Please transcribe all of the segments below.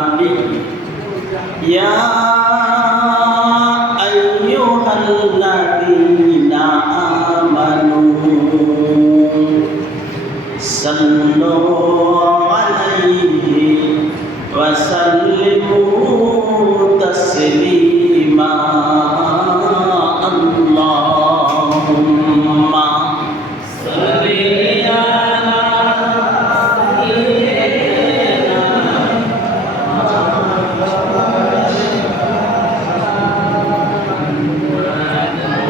النبي يا أيها الذين آمنوا صلوا عليه وسلموا تسليما اللهم صل على سيدنا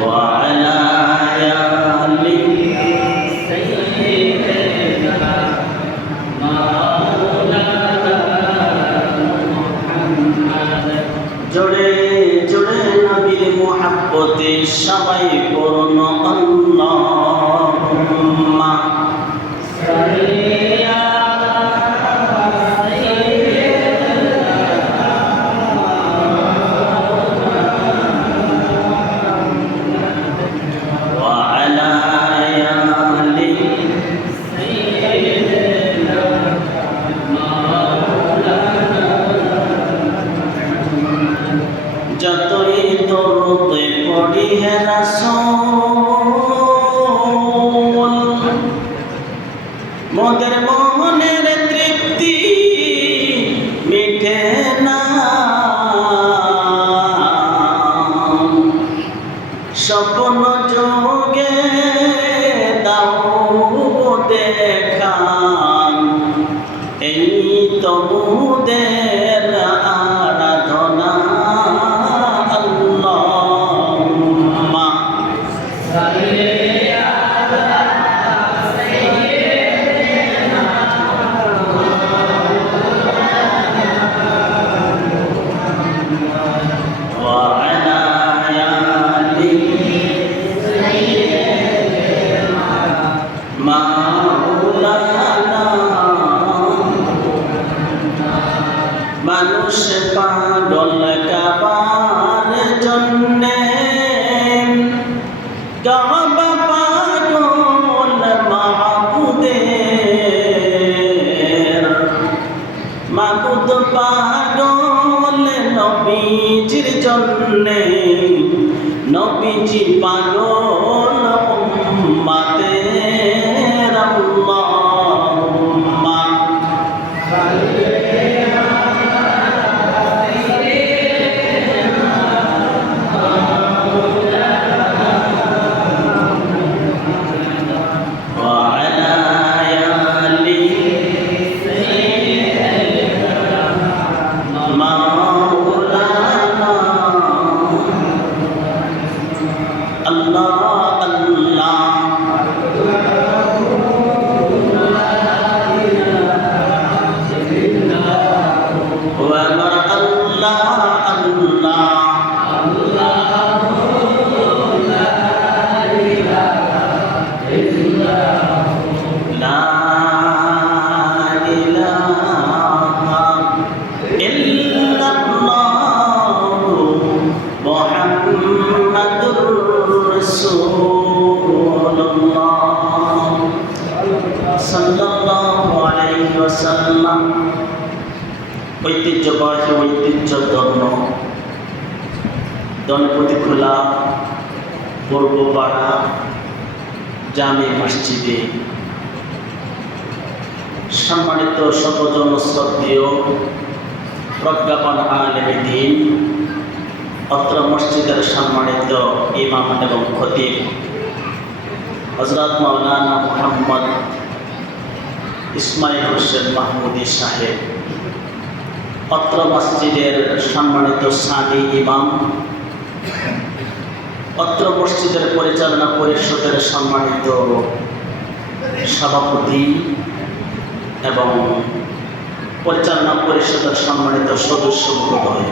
وعلى آل سيدنا জোরে জোরে নবীর মুহাব্বতে সবাই পড়ুন আল্লাহুম্মা সাল্লি আলা সাইয়্যিদিনা ওয়া আলা আলি সাইয়্যিদিনা যতই দরুদ পড়ি হে রাসূল মোদের মনের তৃপ্তি মিটে না স্বপ্ন যোগে দাও দেখা এই তো মোদের আরাধনা আল্লাহুম্মা সাল্লি আলা সাইয়্যিদিনা ওয়া আলা আলি সাইয়্যিদিনা মাওলানা মানুষ পাগল কাবার জন্যে কাবা পাগল মাবুদের মাবুদ পাগল নবীজির জন্যে নবীজি পাগল উম্মতের আল্লাহুম্মা সাল্লি ঐতিহ্যবাহী ঐতিহ্যধন্য দনপতি খোলা পূর্বপাড়া জামে মসজিদে সম্মানিত শতজন শ্রদ্ধেয় প্রজ্ঞাপন আলেমে দ্বীন অত্র মসজিদের সম্মানিত ইমাম এবং খতিব হযরত মাওলানা মুহাম্মদ ইসমাইল হোসেন মাহমুদি সাহেব, অত্র মসজিদের সম্মানিত সানি ইমাম, অত্র মসজিদের পরিচালনা পরিষদের সম্মানিত সভাপতি এবং পরিচালনা পরিষদের সম্মানিত সদস্য মহোদয়,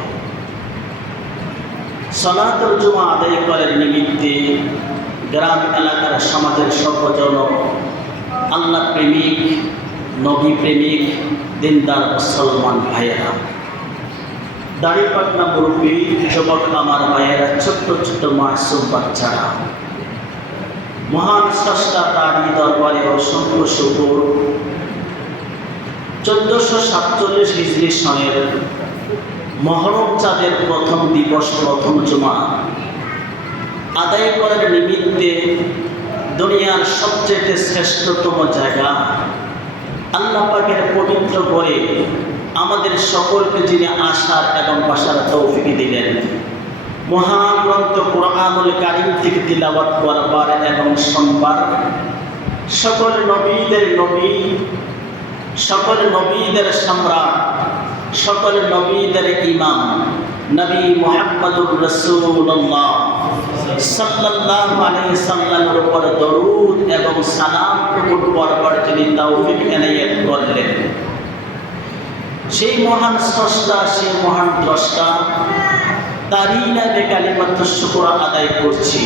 সালাতুল জুমা আদায় করার নিমিত্তে গ্রাম এলাকার সমাজের সর্বজন আল্লাহ প্রেমিক, নবী প্রেমিক, দিনদার মুসলমান ভাইয়েরা, দাড়িপাটনা মুরব্বী যুবক আমার ভাইয়েরা, ছোট্ট ছোট্ট মাসুম বাচ্চারা, মহান স্রষ্টা তারই দরবারে অসংখ্য শুকর। 1447 হিজরি সনের মহরম চাঁদের প্রথম দিবস, প্রথম জুমা আদায় করার নিমিত্তে দুনিয়ার সবচেয়ে শ্রেষ্ঠতম জায়গা আল্লাহ পাকের পবিত্র ঘরে আমাদের সকলকে যিনি আসার এবং বসার তৌফিক দিলেন, মহাগ্রন্থ কুরআনুল কারীম থেকে তিলাওয়াত করবার এবং শুনবার, সকল নবীদের নবী, সকল নবীদের সম্রাট, সকল নবীদের ইমাম নবী মুহাম্মদুর রাসূলুল্লাহ সাল্লাল্লাহু আলাইহি সাল্লামের উপর দরুদ এবং সালাম পড়বার যিনি তৌফিক এনায়েত করলেন, সেই মহান স্রষ্টা, সেই মহান দ্রষ্টা, তারই নামে কালিমাত শুকর আদায় করছি।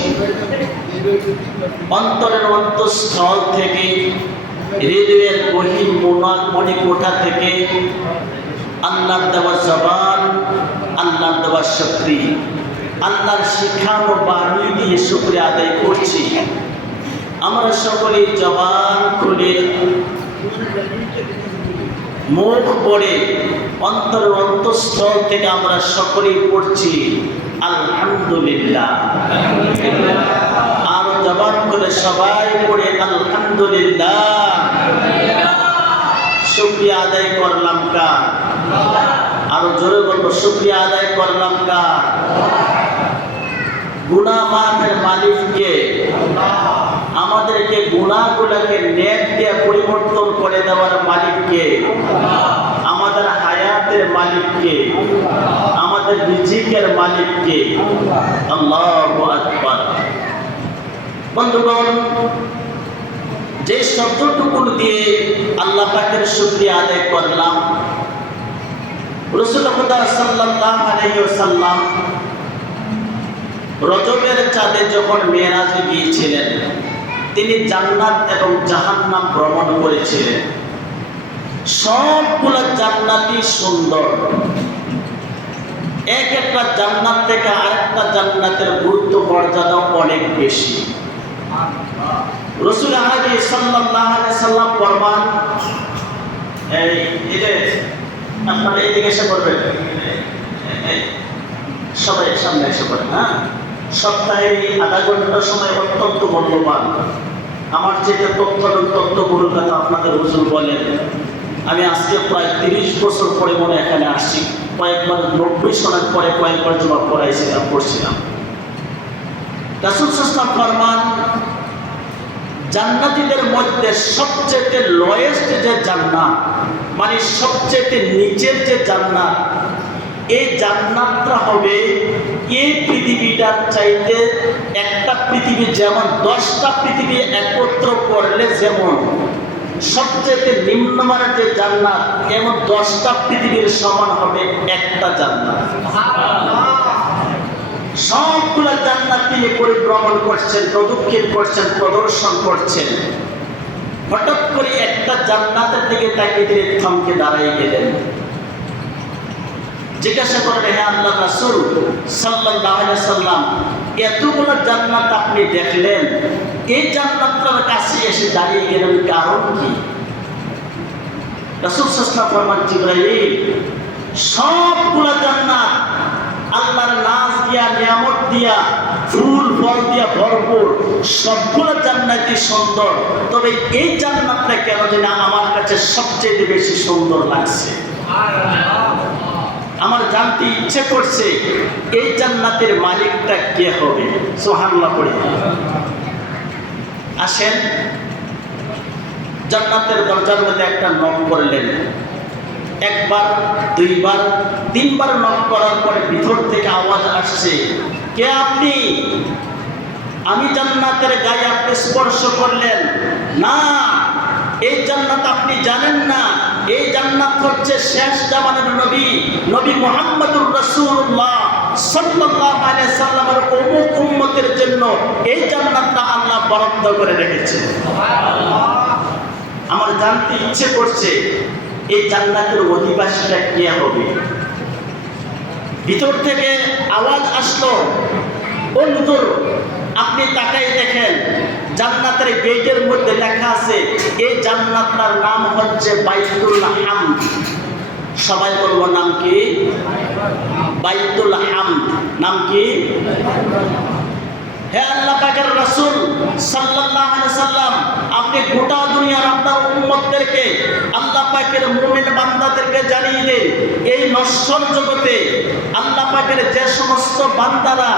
অন্তরের অন্তঃস্থল থেকে, হৃদয়ের গহীন মণিকোঠা থেকে আল্লাহর দেওয়া জবান, আল্লাহর দেওয়া শক্তি, আল্লাহর শিখানো বাণী দিয়ে শুকরিয়া আদায় করছি। আমরা সকলেই জবান খুলে, মুখ পড়ে, অন্তরের অন্তঃস্থল থেকে আমরা সকলেই পড়ছি আলহামদুলিল্লাহ। আর জবান খুলে সবাই পড়ে আলহামদুলিল্লাহ। শুকরিয়া আদায় করলাম কার? আরো জোরে বলবো, শুকরিয়া আদায় করলাম কার? গুনাহ মাফের মালিককে, আমাদেরকে গুনাহগুলোকে নেক দিয়ে পরিবর্তন করে দেওয়ার মালিককে, আমাদের হায়াতের মালিককে, আমাদের রিজিকের মালিককে। আল্লাহু আকবার। বন্ধুগণ, যে শব্দটুকু দিয়ে আল্লাহ পাকের শুকরিয়া আদায় করলাম, রাসূল খুদা সাল্লাল্লাহু আলাইহি ওয়াসাল্লাম রজবের চাঁদে যখন মেরাজে গিয়েছিলেন, তিনি জান্নাত এবং জাহান্নাম ভ্রমণ করেছিলেন। সবগুলো জান্নাতই সুন্দর। এক একটা জান্নাত থেকে আরেকটা জান্নাতের গুরুত্ব মর্যাদা অনেক বেশি। রাসূল আরবি সাল্লাল্লাহু আলাইহি সাল্লাম ফরমান, এই যে আপনারা এদিকে এসে পড়বেন, সবাই সামনে এসে পড়েন। হ্যাঁ, সপ্তাহে আধা ঘন্টার সময় অত্যন্ত মূল্যবান। আমার যেটা তথ্যগুলোর কথা আপনাদের হুজুর বলেন, আমি আজকে প্রায় 30 বছর পরে মনে এখানে আসছি। কয়েকবার 90 সনের পরে কয়েকবার জমা পড়ছিলাম। রাসূল সাল্লাল্লাহু ফরমান, জান্নাতীদের মধ্যে সবচেয়ে লোয়েস্ট যে জান্নাত, মানে সবচেয়ে নিচের যে জান্নাত, এই জান্নাতটা হবে এই পৃথিবীটার চাইতে একটা পৃথিবী যেমন 10টা পৃথিবী একত্র করলে যেমন সবচেয়ে নিম্নমানের যে জান্নাত, এমন 10টা পৃথিবীর সমান হবে একটা জান্নাত। সবগুলো জান্নাত তিনি পরিভ্রমণ করছেন, প্রদক্ষিণ করছেন, প্রদর্শন করছেন। হঠাৎ করে একটা জান্নাতের দিকে তাকিয়ে তিনি থমকে দাঁড়িয়ে গেলেন। জিজ্ঞাসা করলেন, হে আল্লাহ রাসূল সাল্লাল্লাহু আলাইহি সাল্লাম, এতগুলো জান্নাত আপনি দেখলেন, এই জান্নাতটার কাছে এসে দাঁড়িয়ে গেলেন, কারণ কি? রাসূল সাল্লাল্লাহু আলাইহি ওয়াসাল্লাম ফরমান, জিবরাইল, সবগুলো জান্নাত আল্লাহর নাজ দিয়া, নিয়ামত দিয়া, ফুল ফল দিয়া ভরপুর, সবগুলো জান্নাতই সুন্দর, তবে এই জান্নাতটা কেন যেন আমার কাছে সবচেয়ে বেশি সুন্দর লাগছে। আমার জানতে ইচ্ছে করছে এই জান্নাতের মালিকটা কে হবে। সুবহানাল্লাহ পড়ি। আসেন, জান্নাতের দরজার মধ্যে একটা নক করলেন। একবার, দুইবার, তিনবার নক করার পরে ভিতর থেকে আওয়াজ আসছে, কে আপনি? আমি জান্নাতের গায়ে আপনি স্পর্শ করলেন না, এই জান্নাত আপনি জানেন না। এই জান্নাত হচ্ছে শেষ জামানের নবী, নবী মুহাম্মদুর রাসূলুল্লাহ সাল্লাল্লাহু আলাইহি সাল্লামের অমুক উম্মতের জন্য এই জান্নাতটা আল্লাহ বরাদ্দ করে রেখেছে। আমার জানতে ইচ্ছে করছে এই জান্নাতের অধিবাসীটা কে হবে। ভিতর থেকে আওয়াজ আসলো, বন্ধুর আপনি তাকাই দেখেন জান্নাতের গেটের মধ্যে লেখা আছে এই জান্নাতটার নাম হচ্ছে বাইতুল হামদ। সবাই বলবো নাম কি? বাইতুল হামদ। নাম কি? হে আল্লাহ পাকের রাসূল সাল্লাল্লাহু আলাইহি সাল্লাম, আপনি গোটা দুনিয়ার আপনার উম্মতদেরকে, আল্লাহ পাকের মুমিন বান্দাদেরকে জানিয়ে দেন এই নশ্বর জগতে আল্লাহ পাকের যে সমস্ত বান্দারা